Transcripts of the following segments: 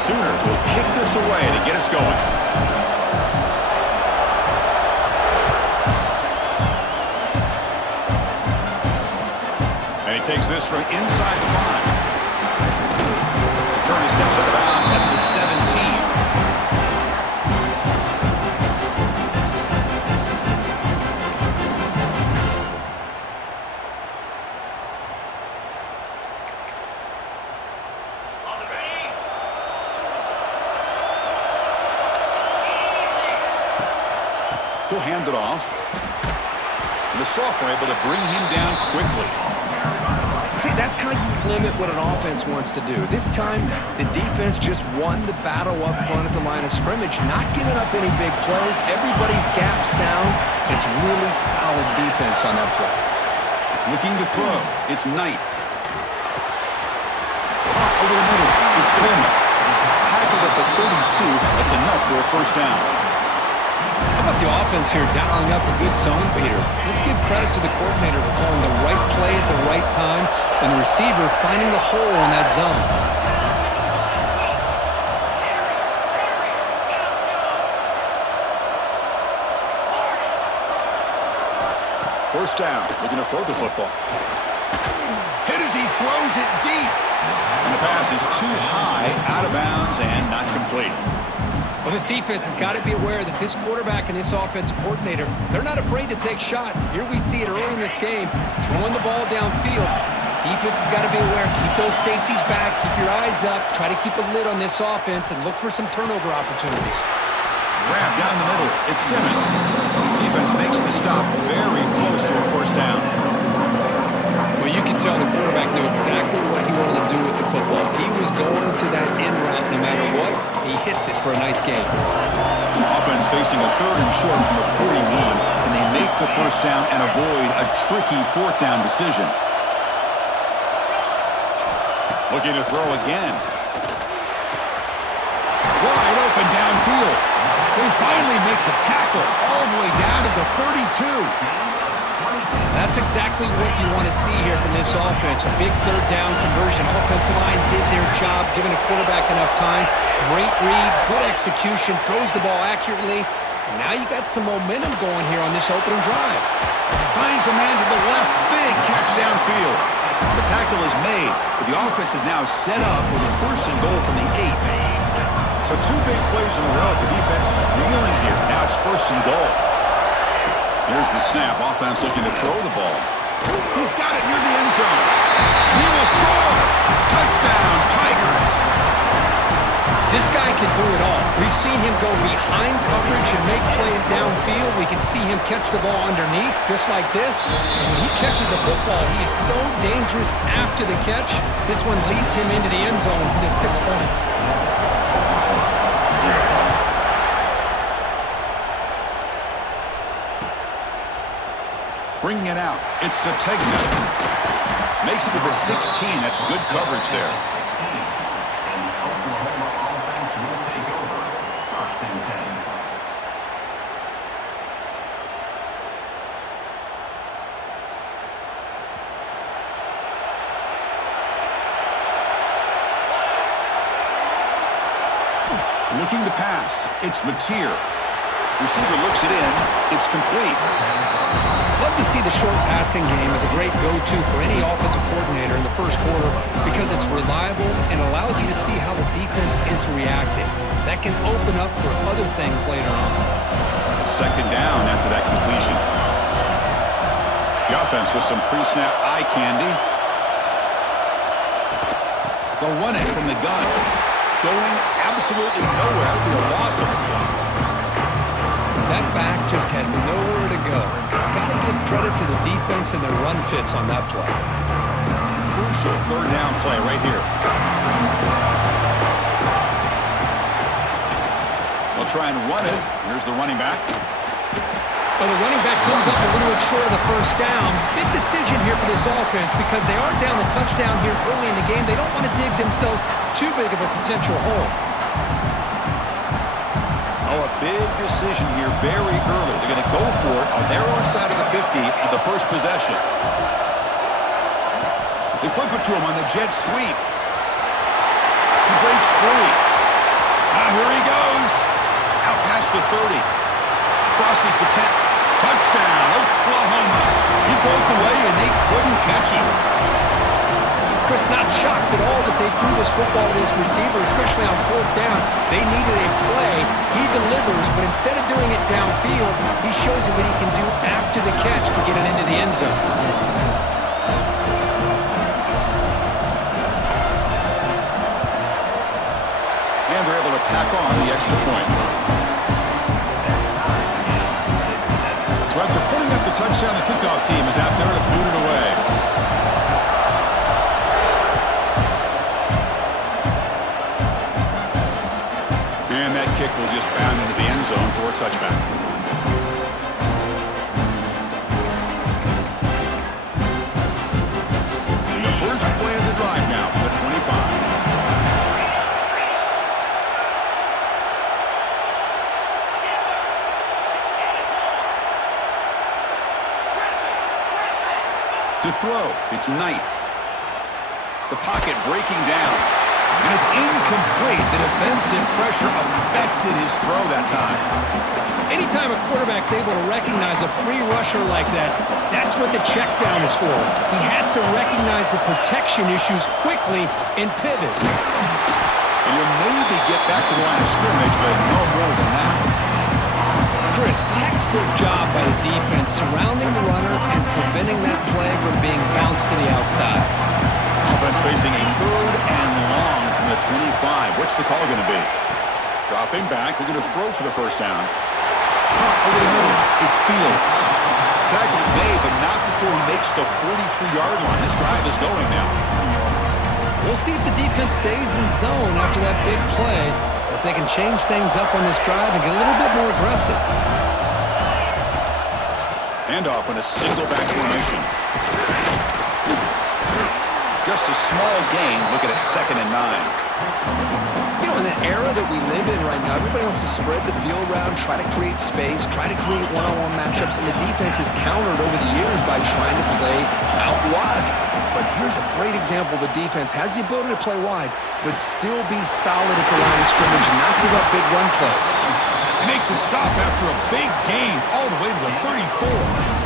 Sooners will kick this away to get us going. And he takes this from inside the 5. Turner steps out of bounds at the 17. He'll hand it off. And the sophomore able to bring him down quickly. See, that's how you limit what an offense wants to do. This time, the defense just won the battle up front at the line of scrimmage, not giving up any big plays. Everybody's gap sound. It's really solid defense on that play. Looking to throw. It's Knight. Caught over the middle. It's Coleman. Tackled at the 32. That's enough for a first down. How about the offense here dialing up a good zone beater? Let's give credit to the coordinator for calling the right play at the right time and the receiver finding the hole in that zone. First down. Looking to throw the football. Hit as he throws it deep. And the pass is too high, out of bounds, and not complete. Well, this defense has got to be aware that this quarterback and this offensive coordinator, they're not afraid to take shots. Here we see it early in this game, throwing the ball downfield. The defense has got to be aware. Keep those safeties back. Keep your eyes up. Try to keep a lid on this offense and look for some turnover opportunities. Grab down the middle. It's Simmons. Defense makes the stop very close to a first down. Well, you can tell the quarterback knew exactly what he wanted to do with the football. He was going to that end route no matter what. He hits it for a nice gain. Offense facing a 3rd and short from the 41, and they make the first down and avoid a tricky 4th down decision. Looking to throw again. Wide open downfield. They finally make the tackle all the way down to the 32. That's exactly what you want to see here from this offense. A big 3rd down conversion. Offensive line did their job, giving the quarterback enough time. Great read, good execution, throws the ball accurately. And now you got some momentum going here on this opening drive. Finds a man to the left. Big catch downfield. The tackle is made, but the offense is now set up with a 1st and goal from the 8. So 2 big plays in a row. The defense is reeling here. Now it's 1st and goal. Here's the snap. Offense looking to throw the ball. He's got it near the end zone. He will score. Touchdown, Tigers. This guy can do it all. We've seen him go behind coverage and make plays downfield. We can see him catch the ball underneath, just like this. And when he catches a football, he is so dangerous after the catch. This one leads him into the end zone for the 6 points. Bringing it out. It's Sategna. Makes it to the 16. That's good coverage there. Looking to pass. It's Mateer. Receiver looks it in. It's complete. Love to see the short passing game as a great go-to for any offensive coordinator in the first quarter because it's reliable and allows you to see how the defense is reacting. That can open up for other things later on. 2nd down after that completion. The offense with some pre-snap eye candy. They'll run it from the gun. Going absolutely nowhere. It'll be a loss on the play. That back just had nowhere to go. Got to give credit to the defense and their run fits on that play. Crucial 3rd down play right here. They'll try and run it. Here's the running back. Well, the running back comes up a little bit short of the first down. Big decision here for this offense because they are down the touchdown here early in the game. They don't want to dig themselves too big of a potential hole. Oh, a big decision here very early. They're going to go for it on their own side of the 50 on the first possession. They flip it to him on the jet sweep. He breaks free. Here he goes. Out past the 30. Crosses the 10. Touchdown, Oklahoma. He broke away, and they couldn't catch him. Chris, not shocked at all that they threw this football to this receiver, especially on fourth down. They needed a play. He delivers, but instead of doing it downfield, he shows them what he can do after the catch to get it into the end zone. And they're able to tack on the extra point. So after putting up the touchdown, the kickoff team is out there to boot it away. And that kick will just bound into the end zone for a touchback. And the first play of the drive now from the 25. To throw, it's Knight. The pocket breaking down. And it's incomplete. The defensive pressure affected his throw that time. Anytime a quarterback's able to recognize a free rusher like that, that's what the check down is for. He has to recognize the protection issues quickly and pivot. And you'll maybe get back to the line of scrimmage, but no more than that. Chris, textbook job by the defense surrounding the runner and preventing that play from being bounced to the outside. Offense facing a 3rd and long from the 25. What's the call going to be? Dropping back, looking to throw for the first down. Over the middle, it's Fields. Tackle's made, but not before he makes the 43-yard line. This drive is going now. We'll see if the defense stays in zone after that big play, or if they can change things up on this drive and get a little bit more aggressive. Handoff on a single back formation. Just a small gain, looking at 2nd and 9. You know, in the era that we live in right now, everybody wants to spread the field around, try to create space, try to create one-on-one matchups, and the defense has countered over the years by trying to play out wide. But here's a great example. The defense has the ability to play wide, but still be solid at the line of scrimmage and not give up big run plays. They make the stop after a big gain all the way to the 34.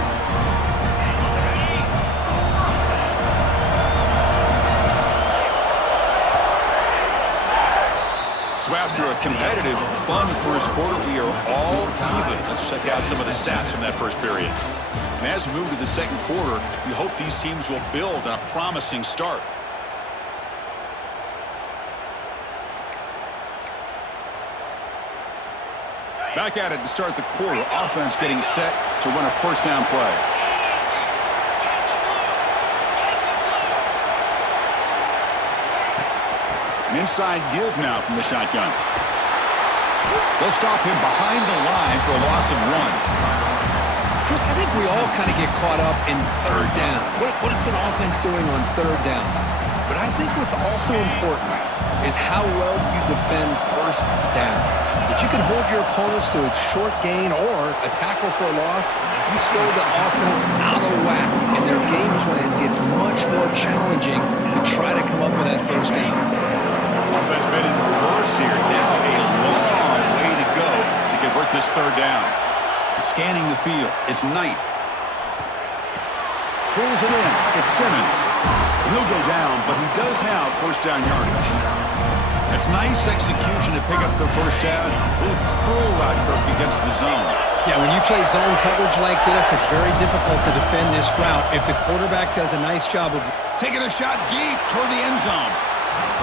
So after a competitive, fun first quarter, we are all even. Let's check out some of the stats from that first period. And as we move to the second quarter, we hope these teams will build on a promising start. Back at it to start the quarter. Offense getting set to run a first down play. An inside give now from the shotgun. They'll stop him behind the line for a loss of 1. Chris, I think we all kind of get caught up in third down. What is an offense doing on third down? But I think what's also important is how well you defend first down. If you can hold your opponents to a short gain or a tackle for a loss, you throw the offense out of whack, and their game plan gets much more challenging to try to come up with that first down. Offense made in reverse here. Now a long way to go to convert this third down. Scanning the field, it's Knight. Pulls it in, it's Simmons. He'll go down, but he does have first down yardage. It's nice execution to pick up the first down. A little curl route, Kirk, against the zone. Yeah, when you play zone coverage like this, it's very difficult to defend this route if the quarterback does a nice job of taking a shot deep toward the end zone.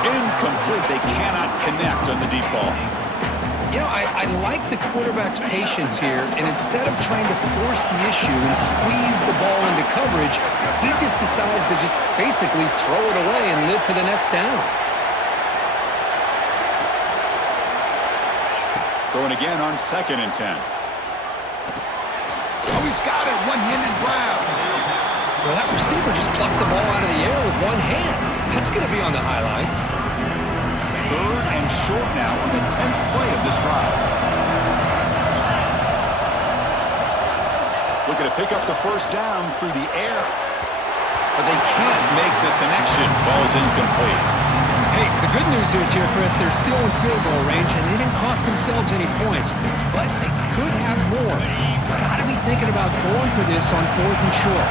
Incomplete. They cannot connect on the deep ball. You know, I like the quarterback's patience here, and instead of trying to force the issue and squeeze the ball into coverage, he just decides to just basically throw it away and live for the next down. Going again on 2nd and 10. Oh, he's got it. One-handed grab. Well, that receiver just plucked the ball out of the air with one hand. That's going to be on the highlights. 3rd and short now on the 10th play of this drive. Looking to pick up the first down through the air. But they can't make the connection. Ball's incomplete. Hey, the good news is here, Chris, they're still in field goal range, and they didn't cost themselves any points. But they could have more. Got to be thinking about going for this on 4th and short.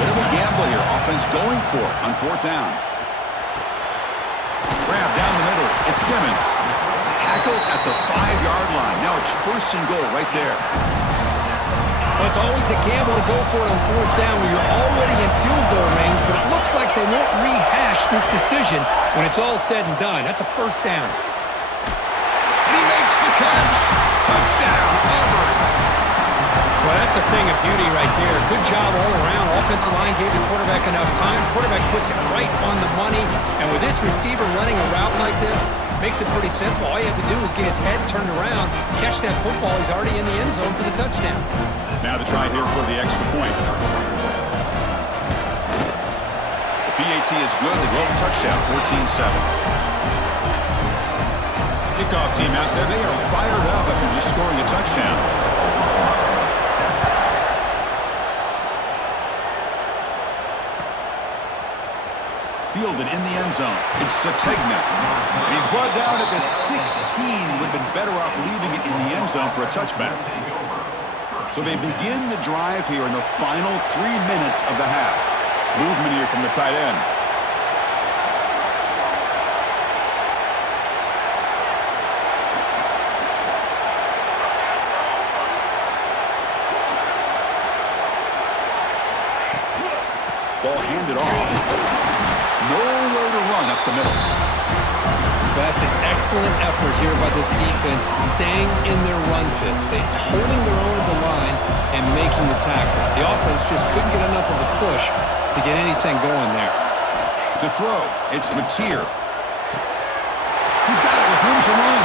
Bit of a gamble here. Offense going for it on 4th down. Grab down the middle. It's Simmons. Tackle at the 5-yard line. Now it's 1st and goal right there. Well, it's always a gamble to go for it on 4th down when you're already in field goal range, but it looks like they won't rehash this decision when it's all said and done. That's a 1st down. And he makes the catch. Touchdown, Auburn. Well, that's a thing of beauty right there. Good job all around. Offensive line gave the quarterback enough time. Quarterback puts it right on the money. And with this receiver running a route like this, makes it pretty simple. All you have to do is get his head turned around, catch that football. He's already in the end zone for the touchdown. Now the try here for the extra point. The PAT is good. They go touchdown, 14-7. Kickoff team out there. They are fired up after just scoring a touchdown. Fielded in the end zone. It's Sategna. And he's brought down at the 16. Would have been better off leaving it in the end zone for a touchback. So they begin the drive here in the final 3 minutes of the half. Movement here from the tight end. Ball handed off. Nowhere to run up the middle. That's an excellent effort here by this defense, staying in their run fits. They're holding their own at the line and making the tackle. The offense just couldn't get enough of a push to get anything going there. To throw, it's Mateer. He's got it with room to run.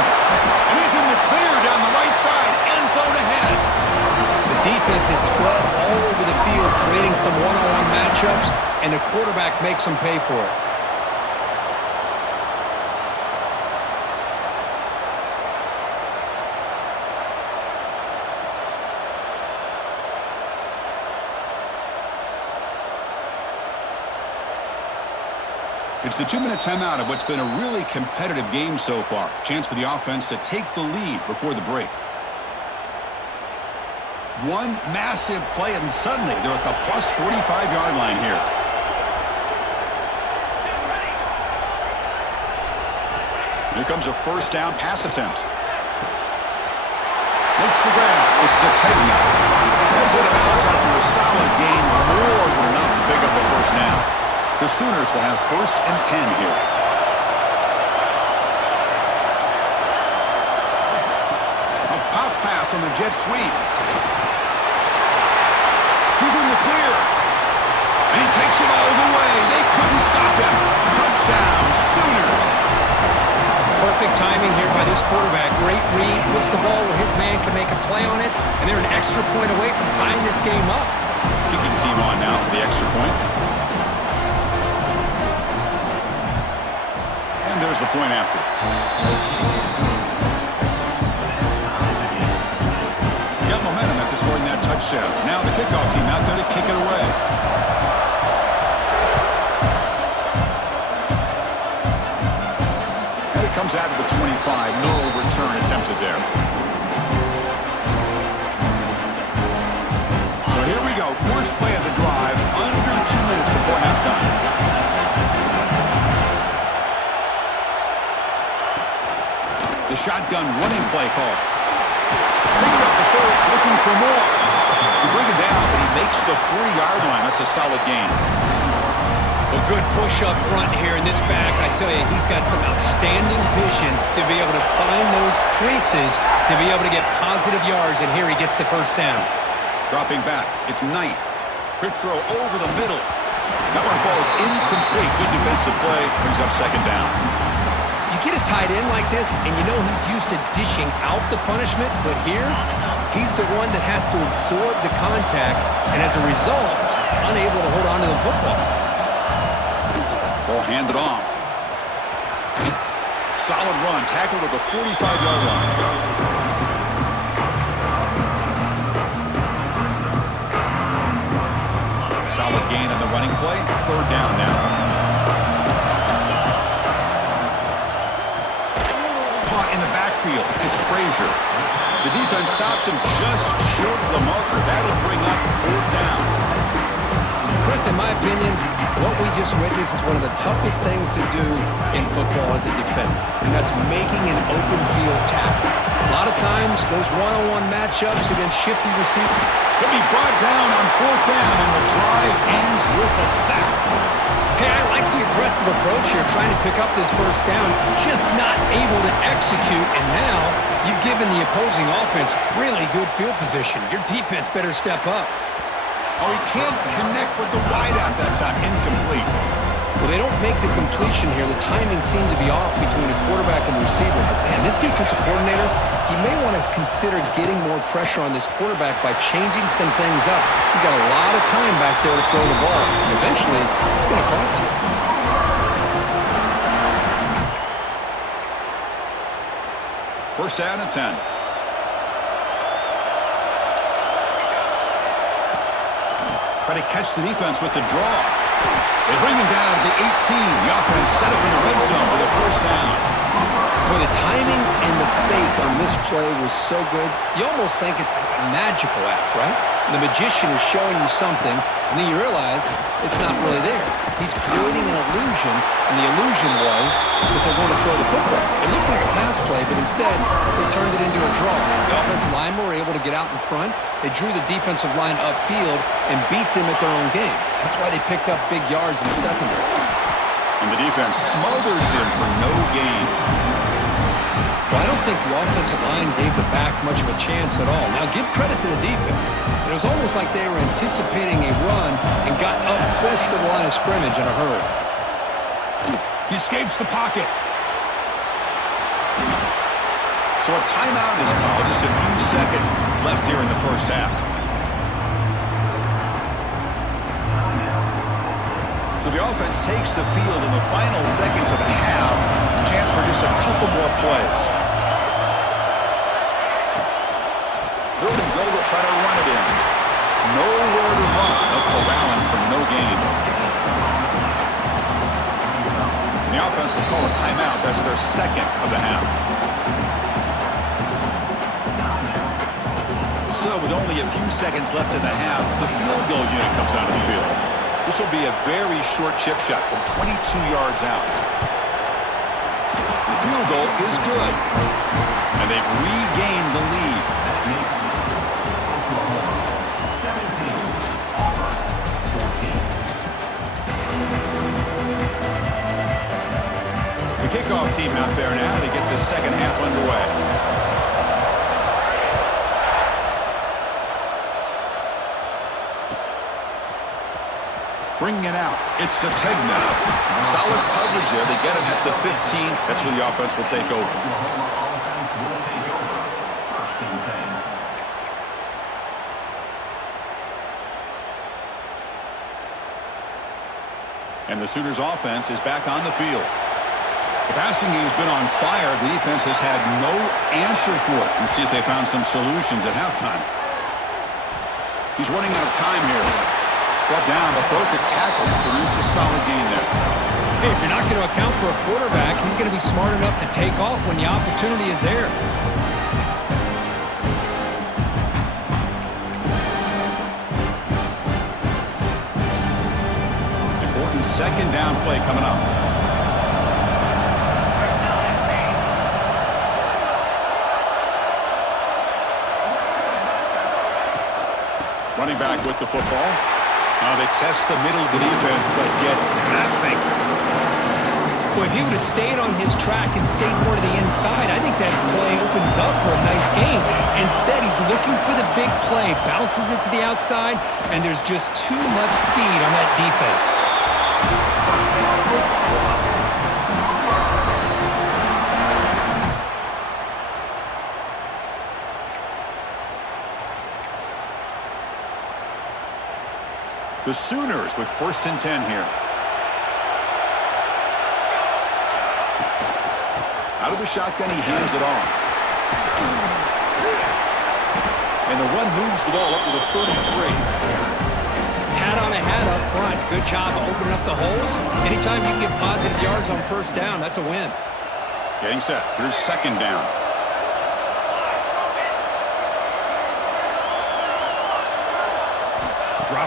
And he's in the clear down the right side, end zone ahead. The defense is spread all over the field, creating some one-on-one matchups, and the quarterback makes them pay for it. It's the 2-minute timeout of what's been a really competitive game so far. Chance for the offense to take the lead before the break. One massive play, and suddenly they're at the plus 45-yard line here. Here comes a 1st down pass attempt. Makes the grab. It's Sategna. Heads out of bounds after a solid gain, more than enough to pick up the 1st down. The Sooners will have 1st and 10 here. A pop pass on the jet sweep. He's in the clear. And he takes it all the way. They couldn't stop him. Touchdown, Sooners. Perfect timing here by this quarterback. Great read, puts the ball where his man can make a play on it, and they're an extra point away from tying this game up. Kicking team on now for the extra point. And there's the point after. Got momentum after scoring that touchdown. Now the kickoff team out there to kick it away. And it comes out of the 25. No return attempted there. So here we go. First play of the drive. Under 2 minutes before halftime. The shotgun running play call. Picks up the first, looking for more. You bring it down, but he makes the 4-yard line. That's a solid gain. A good push up front here in this back. I tell you, he's got some outstanding vision to be able to find those creases, to be able to get positive yards, and here he gets the 1st down. Dropping back, it's Knight. Quick throw over the middle. That one falls incomplete. Good defensive play, brings up 2nd down. You get a tight end like this, and you know he's used to dishing out the punishment, but here, he's the one that has to absorb the contact, and as a result, he's unable to hold on to the football. Ball handed off. Solid run, tackled at the 45-yard line. Solid gain on the running play. 3rd down now. backfield. It's Frazier. The defense stops him just short of the marker. That'll bring up 4th down. Chris, in my opinion, what we just witnessed is one of the toughest things to do in football as a defender, and that's making an open field tackle. A lot of times, those one-on-one matchups against shifty receivers. He'll be brought down on 4th down, and the drive ends with a sack. Hey, I like the aggressive approach here, trying to pick up this 1st down, just not able to execute, and now you've given the opposing offense really good field position. Your defense better step up. Oh, he can't connect with the wideout that time. Incomplete. Well, they don't make the completion here. The timing seemed to be off between a quarterback and the receiver. But, man, this defensive coordinator, he may want to consider getting more pressure on this quarterback by changing some things up. He's got a lot of time back there to throw the ball. And eventually, it's going to cost you. First down and 10. Try to catch the defense with the draw. They bring him down at the 18. The offense set up in the red zone with a 1st down. Boy, the timing and the fake on this play was so good. You almost think it's like a magical act, right? The magician is showing you something, and then you realize it's not really there. He's creating an illusion, and the illusion was that they're going to throw the football. It looked like a pass play, but instead, they turned it into a draw. The offensive linemen were able to get out in front. They drew the defensive line upfield and beat them at their own game. That's why they picked up big yards in the secondary. And the defense smothers him for no gain. Well, I don't think the offensive line gave the back much of a chance at all. Now, give credit to the defense. It was almost like they were anticipating a run and got up close to the line of scrimmage in a hurry. He escapes the pocket. So a timeout is called. Just a few seconds left here in the 1st half. So the offense takes the field in the final seconds of the half. Chance for just a couple more plays. 3rd and goal to try to run it in. Nowhere to run. They'll corral him for no gain. And the offense will call a timeout. That's their 2nd of the half. So with only a few seconds left in the half, the field goal unit comes out of the field. This will be a very short chip shot from 22 yards out. The field goal is good, and they've regained the lead. The kickoff team out there now to get the 2nd half underway. Bringing it out, it's Sategna. Solid coverage there. They get him at the 15. That's where the offense will take over. And the Sooners offense is back on the field. The passing game's been on fire. The defense has had no answer for it. And see if they found some solutions at halftime. He's running out of time here. Brought down, but broke the tackle. Produced a solid gain there. Hey, if you're not going to account for a quarterback, he's going to be smart enough to take off when the opportunity is there. Important 2nd down play coming up. Running back with the football. They test the middle of the defense, but get nothing. Well, if he would have stayed on his track and stayed more to the inside, I think that play opens up for a nice gain. Instead, he's looking for the big play, bounces it to the outside, and there's just too much speed on that defense. The Sooners with 1st and 10 here. Out of the shotgun, he hands it off. And the run moves the ball up to the 33. Hat on a hat up front. Good job of opening up the holes. Anytime you can get positive yards on 1st down, that's a win. Getting set. Here's 2nd down.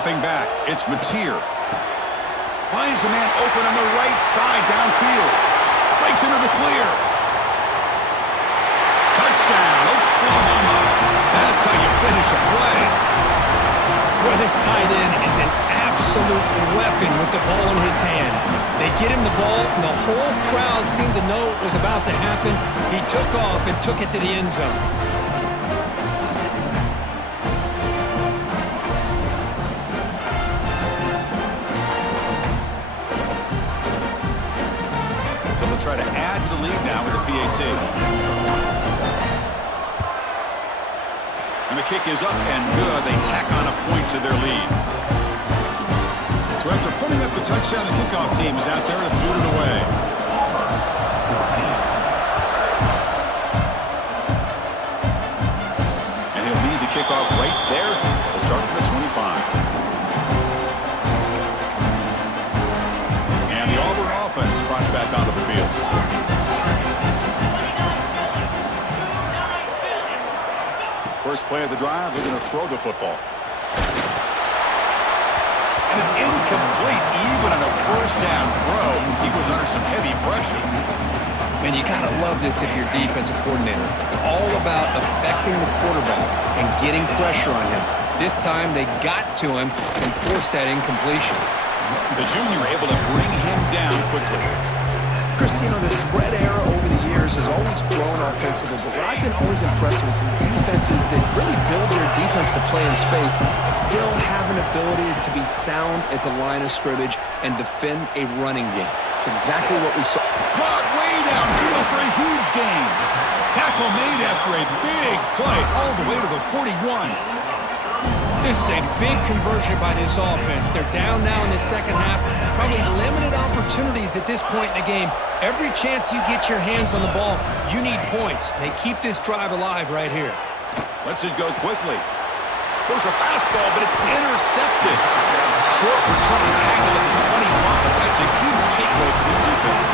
Dropping back, it's Mateer. Finds a man open on the right side downfield. Breaks into the clear. Touchdown, Oklahoma. That's how you finish a play. Well, this tight end is an absolute weapon with the ball in his hands. They get him the ball, and the whole crowd seemed to know what was about to happen. He took off and took it to the end zone. So they'll try to add to the lead now with a PAT. And the kick is up and good. They tack on a point to their lead. So after putting up a touchdown, the kickoff team is out there to boot it away. And he'll lead the kickoff right there. We'll start from the 25. And the Auburn offense trots back onto the field. First play of the drive, they're going to throw the football. And it's incomplete even on a first down throw. He was under some heavy pressure. And you got to love this if you're defensive coordinator. It's all about affecting the quarterback and getting pressure on him. This time they got to him and forced that incompletion. The junior able to bring him down quickly. Chris, you know, the spread era over the years has always grown offensively, but what I've been always impressed with defenses that really build their defense to play in space still have an ability to be sound at the line of scrimmage and defend a running game. It's exactly what we saw. Caught way downfield for a huge gain. Tackle made after a big play all the way to the 41. This is a big conversion by this offense. They're down now in the second half. Probably limited opportunities at this point in the game. Every chance you get your hands on the ball, you need points. They keep this drive alive right here. Lets it go quickly. Throws a fastball, but it's intercepted. Short return tackle at the 21, but that's a huge takeaway for this defense.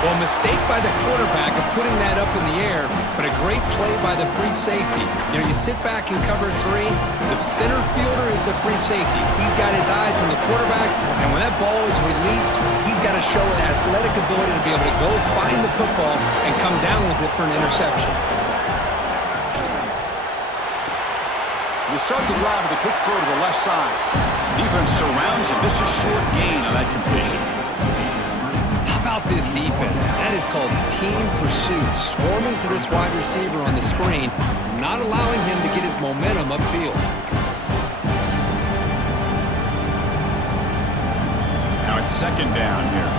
Well, mistake by the quarterback of putting that up in the air, but a great play by the free safety. You know, you sit back in cover three, the center fielder is the free safety. He's got his eyes on the quarterback, and when that ball is released, he's got to show an athletic ability to be able to go find the football and come down with it for an interception. They start the drive with a quick throw to the left side. Defense surrounds him, just a short gain on that completion. How about this defense? That is called team pursuit. Swarming to this wide receiver on the screen, not allowing him to get his momentum upfield. Now it's second down here.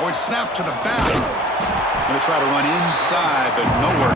Oh, it's snapped to the back. Going to try to run inside, but nowhere.